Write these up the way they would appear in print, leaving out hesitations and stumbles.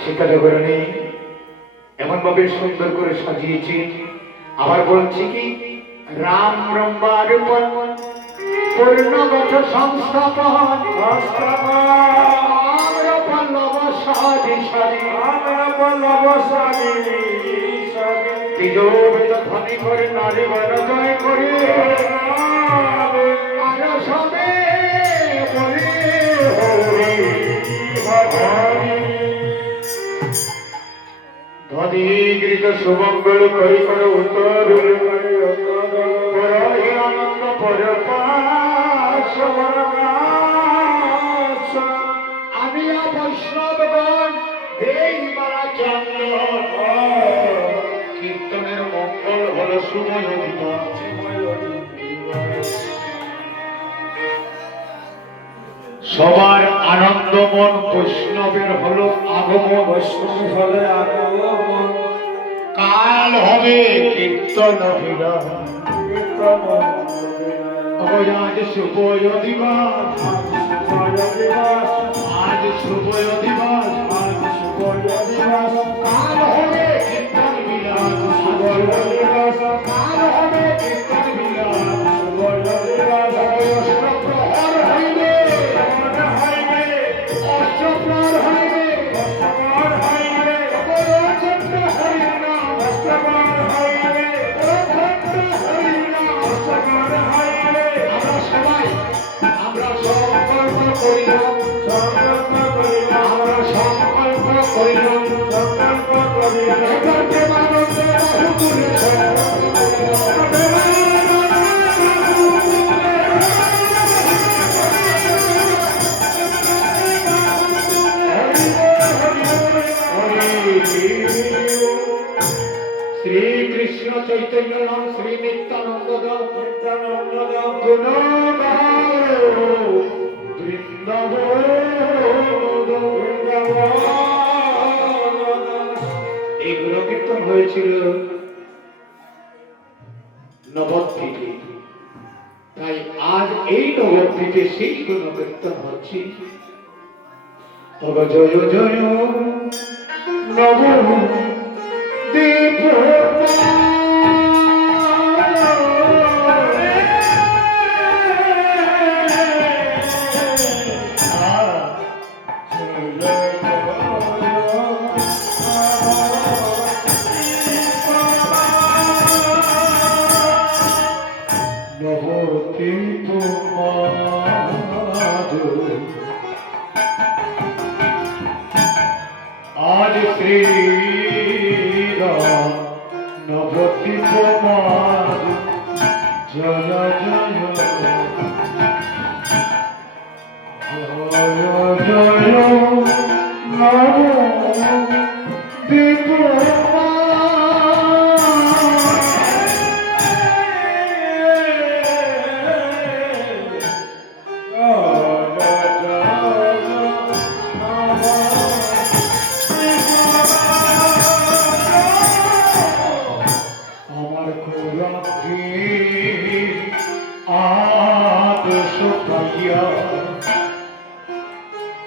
সীতা জাগরণে এমন ভাবে সুন্দর করে সাজিয়েছি। আবার বলছি কি, রাম ব্রহ্মার পূর্ণগত সংস্থাপন, আমরা পল্লব সারি সারি, আমরা পল্লব সারি সারি, তিজোবেদ ধ্বনি করে নারী বন জয় করে আরা সবে বলে হরি হরি। ধ্বনিগৃত সুমঙ্গল করি কর উত্তর, পরহি আনন্দ পরপাশ। আমি বৈষ্ণবগণ এই মারা চন্দ্র, কীর্তনের মঙ্গল হল শুভয় দিবস। সবার আনন্দ মন, বৈষ্ণবের হলো আগমন, বৈষ্ণবের হলে আগমন। কাল হবে কীর্তন বিরাম, আজ শুভয় দিবস, আজ শুভয় দিবস, আজ শুভয় দিবস। কাল হবে কীর্তন বিরাম, শুভয় দিবস, কাল হবে কীর্তন বিরাম, শুভয় দিবস। অষ্টপ্রহর হইবে, অষ্টপ্রহর হইবে, অষ্টপ্রহর হইবে, অখণ্ড হরিনাম, অষ্টপ্রহর হইবে, অখণ্ড হরিনাম, অষ্টপ্রহর হইবে। আমরা সবাই, আমরা সংকল্প করিলাম, সংকল্প করিলাম, আমরা সংকল্প করিলাম, সংকল্প করিলাম। এবার প্রেমানন্দে বহুদূরে শ্রীকৃষ্ণ চৈতন্য নাম শ্রী নিত্যানন্দ দাম, নিত্যানন্দ দাম গুণ বৃন্দাবন। এই গুণকীর্তন হয়েছিল নবদ্বীপে, তাই আজ এই নবদ্বীপে সেই গুণকীর্তন হচ্ছে। তব জয় জয় নবদ্বীপ। আজ শ্রী নবদ্বীপ মার জয় জয় জয় জয় নবদ্বীপ।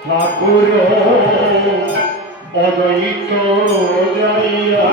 ঠাকুর অদ্বৈত যাইয়া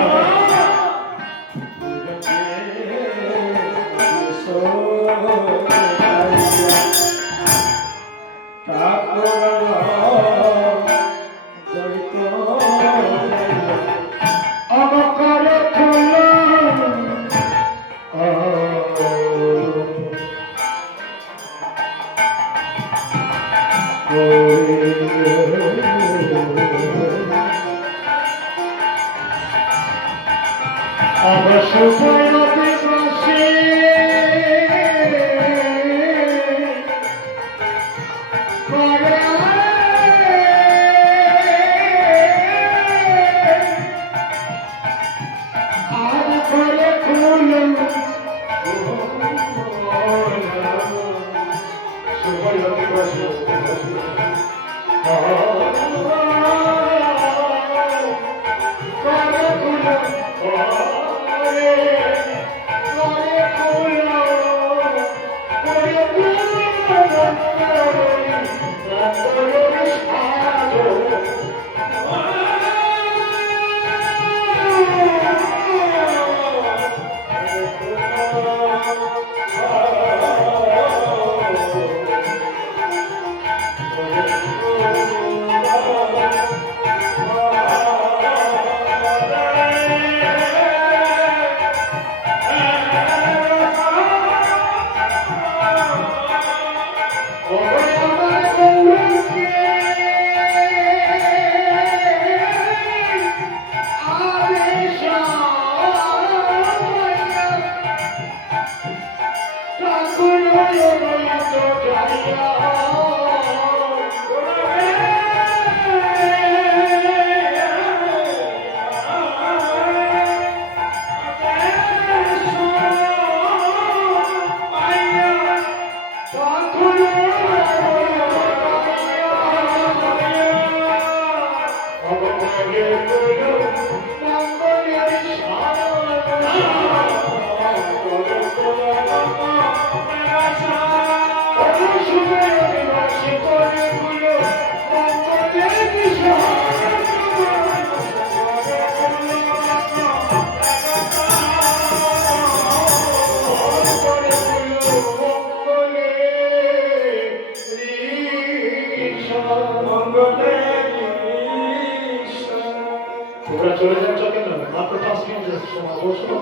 তোমরা চলে যাচ্ছ কেন? মাত্র 5 মিনিট সময় বসো,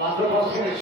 মাত্র 5 মিনিট।